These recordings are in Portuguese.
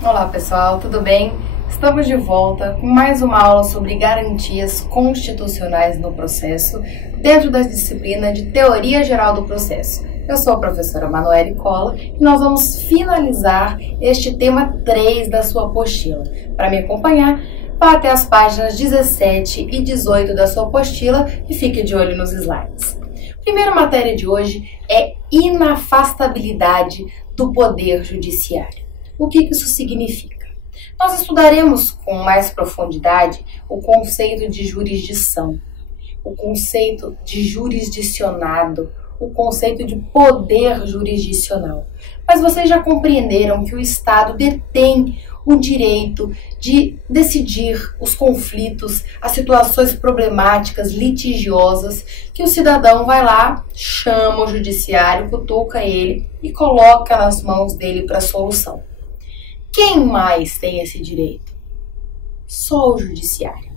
Olá pessoal, tudo bem? Estamos de volta com mais uma aula sobre garantias constitucionais no processo, dentro da disciplina de Teoria Geral do Processo. Eu sou a professora Manoele Cola e nós vamos finalizar este tema 3 da sua apostila. Para me acompanhar, vá até as páginas 17 e 18 da sua apostila e fique de olho nos slides. A primeira matéria de hoje é inafastabilidade do Poder Judiciário. O que isso significa? Nós estudaremos com mais profundidade o conceito de jurisdição, o conceito de jurisdicionado, o conceito de poder jurisdicional. Mas vocês já compreenderam que o Estado detém o direito de decidir os conflitos, as situações problemáticas, litigiosas, que o cidadão vai lá, chama o judiciário, cutuca ele e coloca nas mãos dele para a solução. Quem mais tem esse direito? Só o judiciário.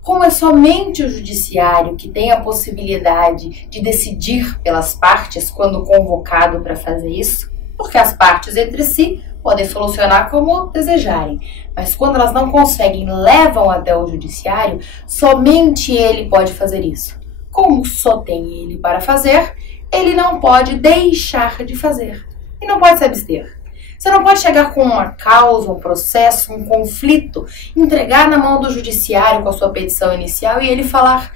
Como é somente o judiciário que tem a possibilidade de decidir pelas partes quando convocado para fazer isso, porque as partes entre si podem solucionar como desejarem, mas quando elas não conseguem, levam até o judiciário, somente ele pode fazer isso. Como só tem ele para fazer, ele não pode deixar de fazer e não pode se abster. Você não pode chegar com uma causa, um processo, um conflito, entregar na mão do judiciário com a sua petição inicial e ele falar,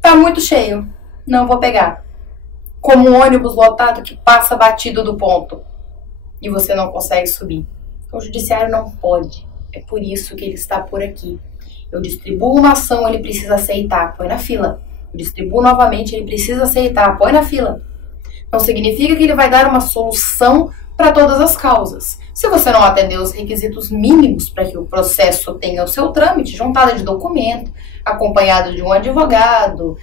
tá muito cheio, não vou pegar. Como um ônibus lotado que passa batido do ponto e você não consegue subir. O judiciário não pode, é por isso que ele está por aqui. Eu distribuo uma ação, ele precisa aceitar, põe na fila. Eu distribuo novamente, ele precisa aceitar, põe na fila. Não significa que ele vai dar uma solução para todas as causas. Se você não atender os requisitos mínimos para que o processo tenha o seu trâmite, juntada de documento, acompanhado de um advogado,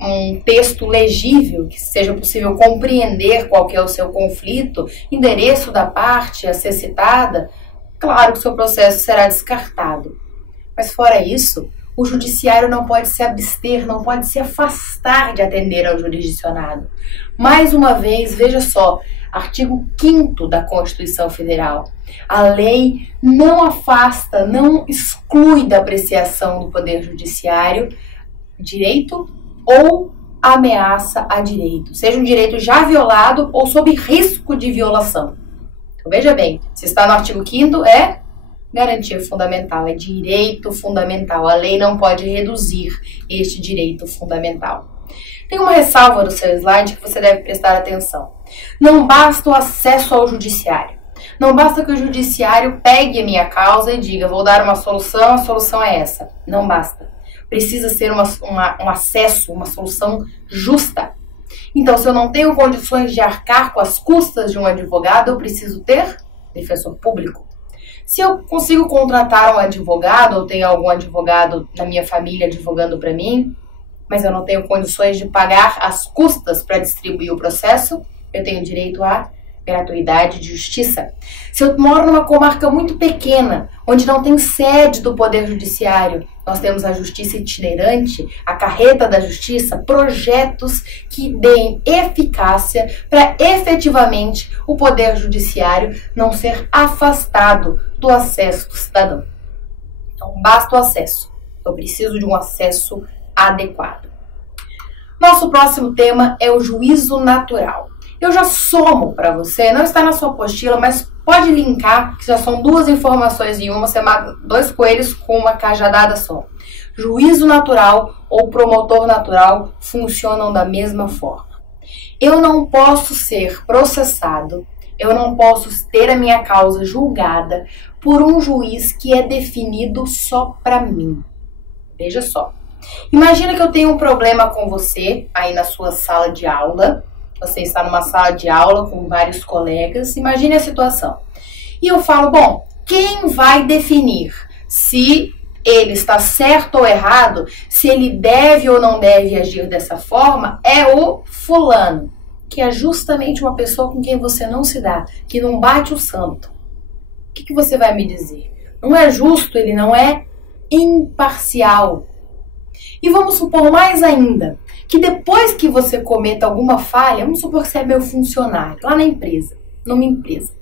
um texto legível, que seja possível compreender qual que é o seu conflito, endereço da parte a ser citada, claro que o seu processo será descartado. Mas fora isso, o judiciário não pode se abster, não pode se afastar de atender ao jurisdicionado. Mais uma vez, veja só, artigo 5º da Constituição Federal. A lei não afasta, não exclui da apreciação do Poder Judiciário direito ou ameaça a direito, seja um direito já violado ou sob risco de violação. Então, veja bem, se está no artigo 5º, é garantia fundamental, é direito fundamental. A lei não pode reduzir este direito fundamental. Tem uma ressalva no seu slide que você deve prestar atenção. Não basta o acesso ao judiciário. Não basta que o judiciário pegue a minha causa e diga, vou dar uma solução, a solução é essa. Não basta. Precisa ser um acesso, uma solução justa. Então, se eu não tenho condições de arcar com as custas de um advogado, eu preciso ter defensor público. Se eu consigo contratar um advogado, ou tenho algum advogado na minha família advogando para mim, mas eu não tenho condições de pagar as custas para distribuir o processo, eu tenho direito à gratuidade de justiça. Se eu moro numa comarca muito pequena, onde não tem sede do Poder Judiciário, nós temos a justiça itinerante, a carreta da justiça, projetos que deem eficácia para efetivamente o Poder Judiciário não ser afastado do acesso do cidadão. Então, basta o acesso. Eu preciso de um acesso adequado. Nosso próximo tema é o juízo natural. Eu já somo para você, não está na sua apostila, mas pode linkar, que já são duas informações em uma, você mata dois coelhos com uma cajadada só. Juízo natural ou promotor natural funcionam da mesma forma. Eu não posso ser processado, eu não posso ter a minha causa julgada por um juiz que é definido só para mim. Veja só. Imagina que eu tenho um problema com você aí na sua sala de aula. Você está numa sala de aula com vários colegas. Imagine a situação. E eu falo, bom, quem vai definir se ele está certo ou errado, se ele deve ou não deve agir dessa forma, é o fulano, que é justamente uma pessoa com quem você não se dá, que não bate o santo. O que você vai me dizer? Não é justo, ele não é imparcial. E vamos supor mais ainda, que depois que você cometa alguma falha, vamos supor que você é meu funcionário, lá na empresa, numa empresa.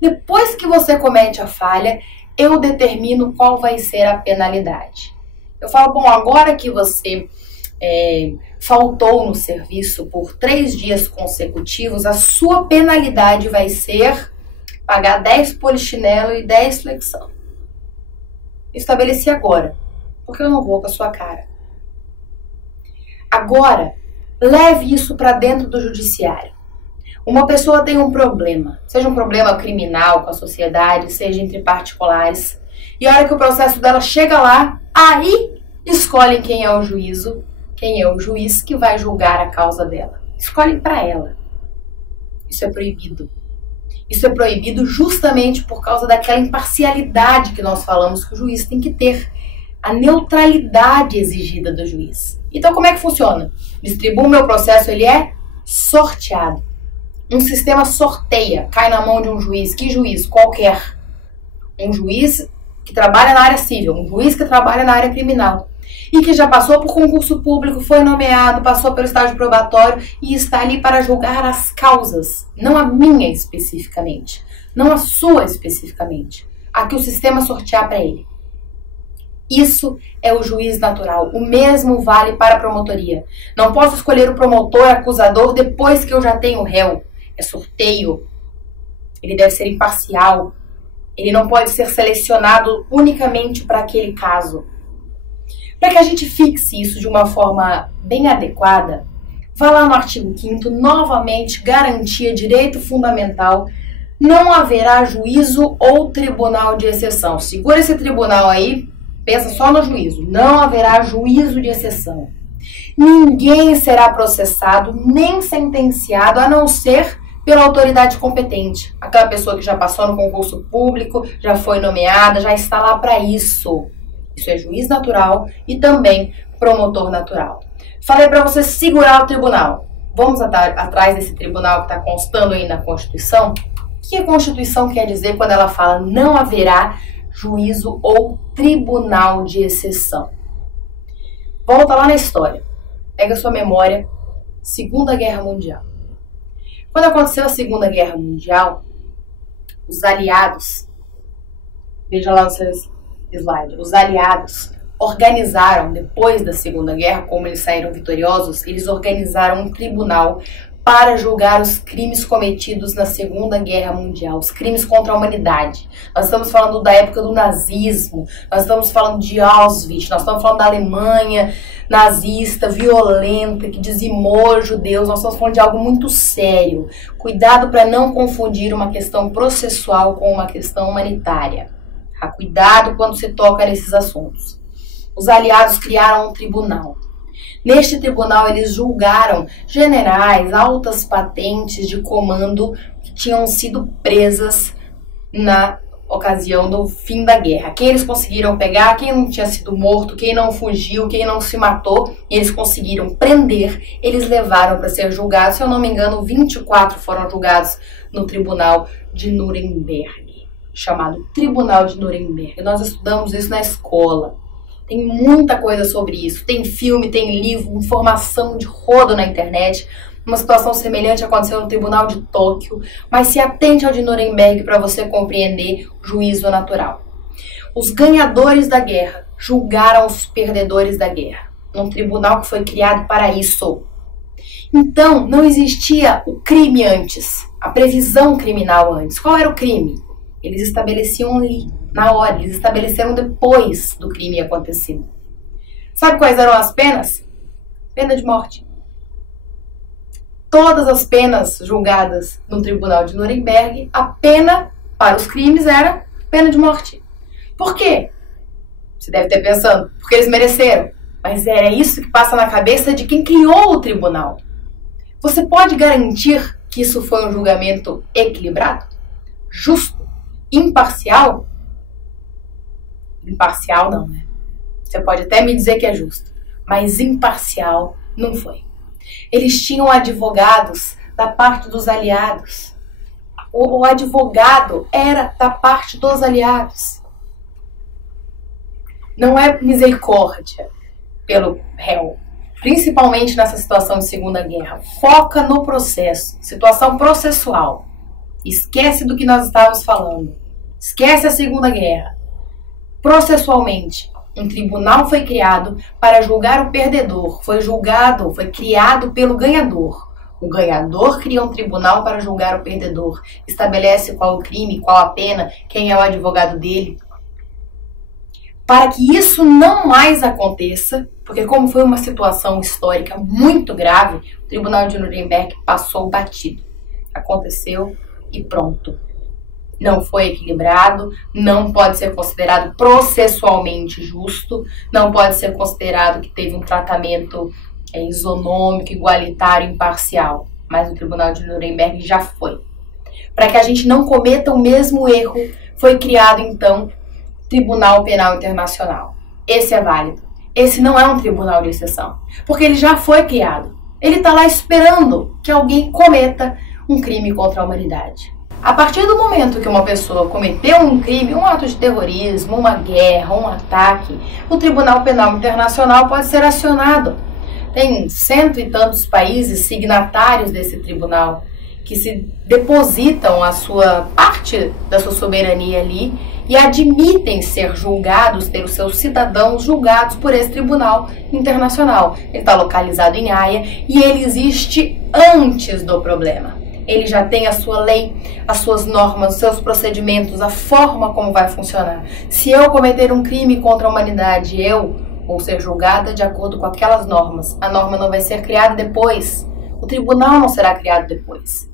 Depois que você comete a falha, eu determino qual vai ser a penalidade. Eu falo, bom, agora que você faltou no serviço por 3 dias consecutivos, a sua penalidade vai ser pagar 10 polichinelo e 10 flexão. Estabeleci agora, porque eu não vou com a sua cara. Agora, leve isso para dentro do judiciário. Uma pessoa tem um problema, seja um problema criminal com a sociedade, seja entre particulares, e a hora que o processo dela chega lá, aí escolhem quem é o juízo, quem é o juiz que vai julgar a causa dela. Escolhem para ela. Isso é proibido. Isso é proibido justamente por causa daquela imparcialidade que nós falamos que o juiz tem que ter. A neutralidade exigida do juiz. Então, como é que funciona? Distribuo o meu processo, ele é sorteado. Um sistema sorteia, cai na mão de um juiz. Que juiz? Qualquer. Um juiz que trabalha na área civil, um juiz que trabalha na área criminal. E que já passou por concurso público, foi nomeado, passou pelo estágio probatório e está ali para julgar as causas, não a minha especificamente, não a sua especificamente, a que o sistema sortear para ele. Isso é o juiz natural. O mesmo vale para a promotoria. Não posso escolher o promotor acusador depois que eu já tenho o réu. É sorteio. Ele deve ser imparcial. Ele não pode ser selecionado unicamente para aquele caso. Para que a gente fixe isso de uma forma bem adequada, vá lá no artigo 5º, novamente, garantia direito fundamental, não haverá juízo ou tribunal de exceção. Segura esse tribunal aí, pensa só no juízo. Não haverá juízo de exceção. Ninguém será processado nem sentenciado a não ser pela autoridade competente. Aquela pessoa que já passou no concurso público, já foi nomeada, já está lá para isso. Isso é juiz natural e também promotor natural. Falei para você segurar o tribunal. Vamos atrás desse tribunal que está constando aí na Constituição? O que a Constituição quer dizer quando ela fala não haverá juízo ou tribunal de exceção? Volta lá na história. Pega a sua memória. Segunda Guerra Mundial. Quando aconteceu a Segunda Guerra Mundial, os aliados, veja lá no seu slide, os aliados organizaram, depois da Segunda Guerra, como eles saíram vitoriosos, eles organizaram um tribunal para julgar os crimes cometidos na Segunda Guerra Mundial, os crimes contra a humanidade. Nós estamos falando da época do nazismo, nós estamos falando de Auschwitz, nós estamos falando da Alemanha nazista, violenta, que dizimou judeus, nós estamos falando de algo muito sério. Cuidado para não confundir uma questão processual com uma questão humanitária. Tá? Cuidado quando se toca nesses assuntos. Os aliados criaram um tribunal. Neste tribunal, eles julgaram generais, altas patentes de comando que tinham sido presas na ocasião do fim da guerra. Quem eles conseguiram pegar, quem não tinha sido morto, quem não fugiu, quem não se matou, eles conseguiram prender, eles levaram para ser julgados. Se eu não me engano, 24 foram julgados no tribunal de Nuremberg, chamado Tribunal de Nuremberg. Nós estudamos isso na escola. Tem muita coisa sobre isso. Tem filme, tem livro, informação de rodo na internet. Uma situação semelhante aconteceu no Tribunal de Tóquio. Mas se atente ao de Nuremberg para você compreender o juízo natural. Os ganhadores da guerra julgaram os perdedores da guerra. Um tribunal que foi criado para isso. Então, não existia o crime antes. A previsão criminal antes. Qual era o crime? Eles estabeleciam ali, na hora. Eles estabeleceram depois do crime acontecido. Sabe quais eram as penas? Pena de morte. Todas as penas julgadas no Tribunal de Nuremberg, a pena para os crimes era pena de morte. Por quê? Você deve ter pensando, porque eles mereceram. Mas era isso que passa na cabeça de quem criou o tribunal. Você pode garantir que isso foi um julgamento equilibrado? Justo? Imparcial? Imparcial não, né? Você pode até me dizer que é justo, mas imparcial não foi. Eles tinham advogados da parte dos aliados. O advogado era da parte dos aliados. Não é misericórdia pelo réu, principalmente nessa situação de Segunda Guerra. Foca no processo, situação processual. Esquece do que nós estávamos falando. Esquece a Segunda Guerra. Processualmente, um tribunal foi criado para julgar o perdedor. Foi criado pelo ganhador. O ganhador cria um tribunal para julgar o perdedor. Estabelece qual o crime, qual a pena, quem é o advogado dele. Para que isso não mais aconteça, porque como foi uma situação histórica muito grave, o Tribunal de Nuremberg passou batido. Aconteceu e pronto. Não foi equilibrado, não pode ser considerado processualmente justo, não pode ser considerado que teve um tratamento isonômico, igualitário, imparcial. Mas o Tribunal de Nuremberg já foi. Para que a gente não cometa o mesmo erro, foi criado então Tribunal Penal Internacional. Esse é válido. Esse não é um tribunal de exceção, porque ele já foi criado. Ele está lá esperando que alguém cometa um crime contra a humanidade. A partir do momento que uma pessoa cometeu um crime, um ato de terrorismo, uma guerra, um ataque, o Tribunal Penal Internacional pode ser acionado. Tem 100 e tantos países signatários desse tribunal que se depositam a sua parte da sua soberania ali e admitem ser julgados, ter os seus cidadãos julgados por esse tribunal internacional. Ele está localizado em Haia e ele existe antes do problema. Ele já tem a sua lei, as suas normas, os seus procedimentos, a forma como vai funcionar. Se eu cometer um crime contra a humanidade, eu vou ser julgada de acordo com aquelas normas. A norma não vai ser criada depois. O tribunal não será criado depois.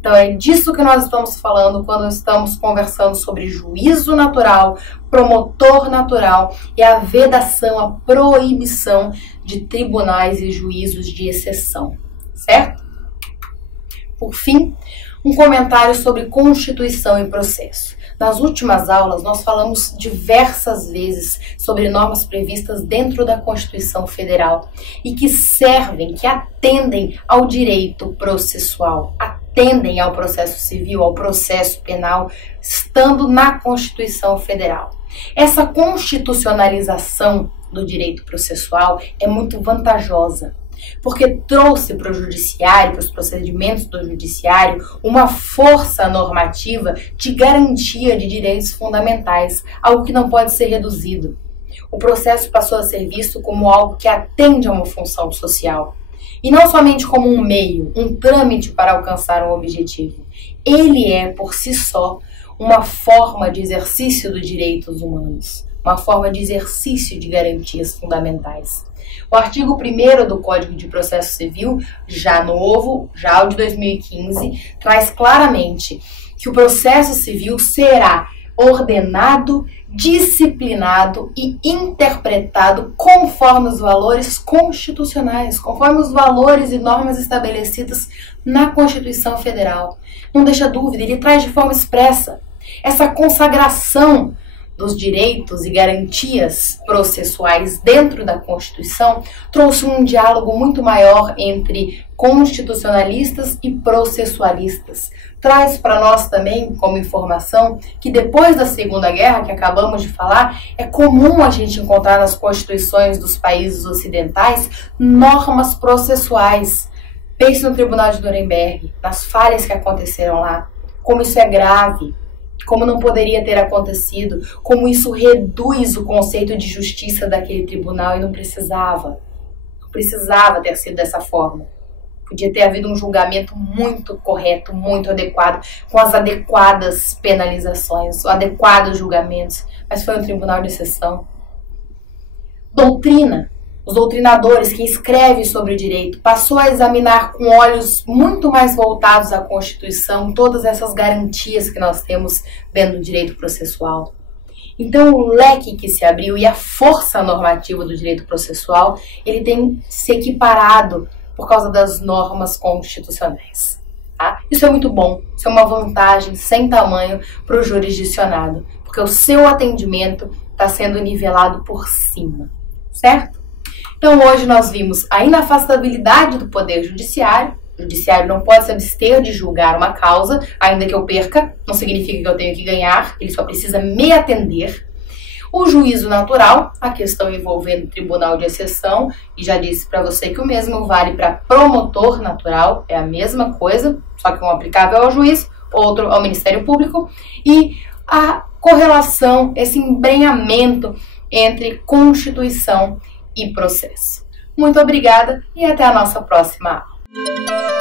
Então é disso que nós estamos falando quando estamos conversando sobre juízo natural, promotor natural e a vedação, a proibição de tribunais e juízos de exceção, certo? Por fim, um comentário sobre Constituição e processo. Nas últimas aulas, nós falamos diversas vezes sobre normas previstas dentro da Constituição Federal e que servem, que atendem ao direito processual, atendem ao processo civil, ao processo penal, estando na Constituição Federal. Essa constitucionalização do direito processual é muito vantajosa, porque trouxe para o judiciário, para os procedimentos do judiciário, uma força normativa de garantia de direitos fundamentais, algo que não pode ser reduzido. O processo passou a ser visto como algo que atende a uma função social, e não somente como um meio, um trâmite para alcançar um objetivo. Ele é, por si só, uma forma de exercício dos direitos humanos, uma forma de exercício de garantias fundamentais. O artigo 1º do Código de Processo Civil, já novo, já o de 2015, traz claramente que o processo civil será ordenado, disciplinado e interpretado conforme os valores constitucionais, conforme os valores e normas estabelecidas na Constituição Federal. Não deixa dúvida, ele traz de forma expressa essa consagração dos direitos e garantias processuais dentro da Constituição, trouxe um diálogo muito maior entre constitucionalistas e processualistas. Traz para nós também, como informação, que depois da Segunda Guerra, que acabamos de falar, é comum a gente encontrar nas constituições dos países ocidentais normas processuais. Pense no Tribunal de Nuremberg, nas falhas que aconteceram lá, como isso é grave, como não poderia ter acontecido, como isso reduz o conceito de justiça daquele tribunal e não precisava ter sido dessa forma. Podia ter havido um julgamento muito correto, muito adequado, com as adequadas penalizações, os adequados julgamentos, mas foi um tribunal de exceção. Doutrina. Os doutrinadores, quem escreve sobre o direito, passou a examinar com olhos muito mais voltados à Constituição todas essas garantias que nós temos dentro do direito processual. Então, o leque que se abriu e a força normativa do direito processual, ele tem se equiparado por causa das normas constitucionais. Tá? Isso é muito bom, isso é uma vantagem sem tamanho para o jurisdicionado, porque o seu atendimento está sendo nivelado por cima, certo? Então, hoje nós vimos a inafastabilidade do Poder Judiciário. O Judiciário não pode se abster de julgar uma causa, ainda que eu perca, não significa que eu tenho que ganhar, ele só precisa me atender. O juízo natural, a questão envolvendo o tribunal de exceção, e já disse para você que o mesmo vale para promotor natural, é a mesma coisa, só que um aplicável ao juiz, outro ao Ministério Público, e a correlação, esse embrenhamento entre Constituição e processo. Muito obrigada e até a nossa próxima aula.